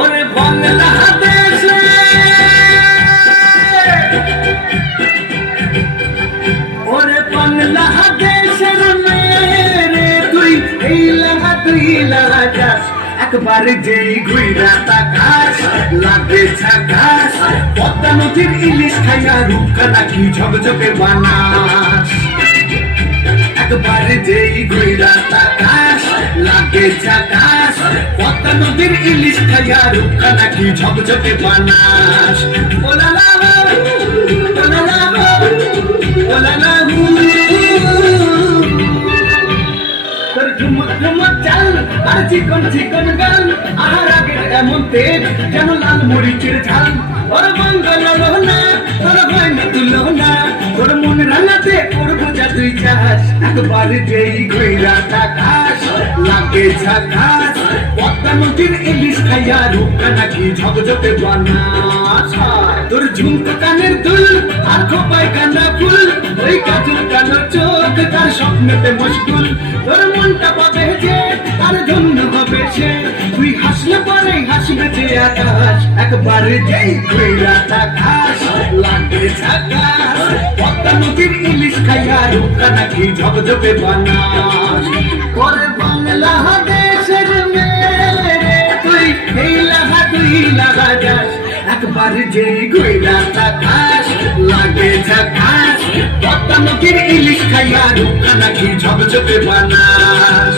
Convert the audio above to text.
ওরে বাংলাদেশে ওরে বাংলাদেশের মেরে তুই, এই লাগা তুই লাগা যাস। একবার যেই ঘুইরা তাকাস, লাগে ছাকাস, পদ্মা নদীর ইলিশ খাইয়া রূপকা নাকি ঝকঝকে বানাস। একবার যেই ঘুই লাগে ঝাকাস পদ্মা নদীর ইলিশ খাইয়া রূপকা নাকি ঝকঝকে বানাস আর চিকন চিকন গান আহার আগের এমন তেজ যেন লাল মরিচের ঝাল। ওর তোর ঝুমকো কানের দুল আর খোপায় কান্দা ফুল, ওই কাজল কালো চোখ তার স্বপ্নেতে মশগুল। তোর মনটা পাবে যে তার জন্য হবে সে। তুই হাসলে পরে হাসবে যে আকাশ, একবার যেই কইরা তাকাস লাগে ঝাকাস নদীর ইলিশ খাইয়া রূপকা নাকি ঝকঝকে বানাস করে বাংলা দেশের মেরে তুই এই লাগা, তুই লাগা যাস। একবার যেই গইরা তাকাস, লাগে ঝাকাস। পদ্মা নদীর ইলিশ খাইয়া রূপকা নাকি ঝকঝকে বানাস?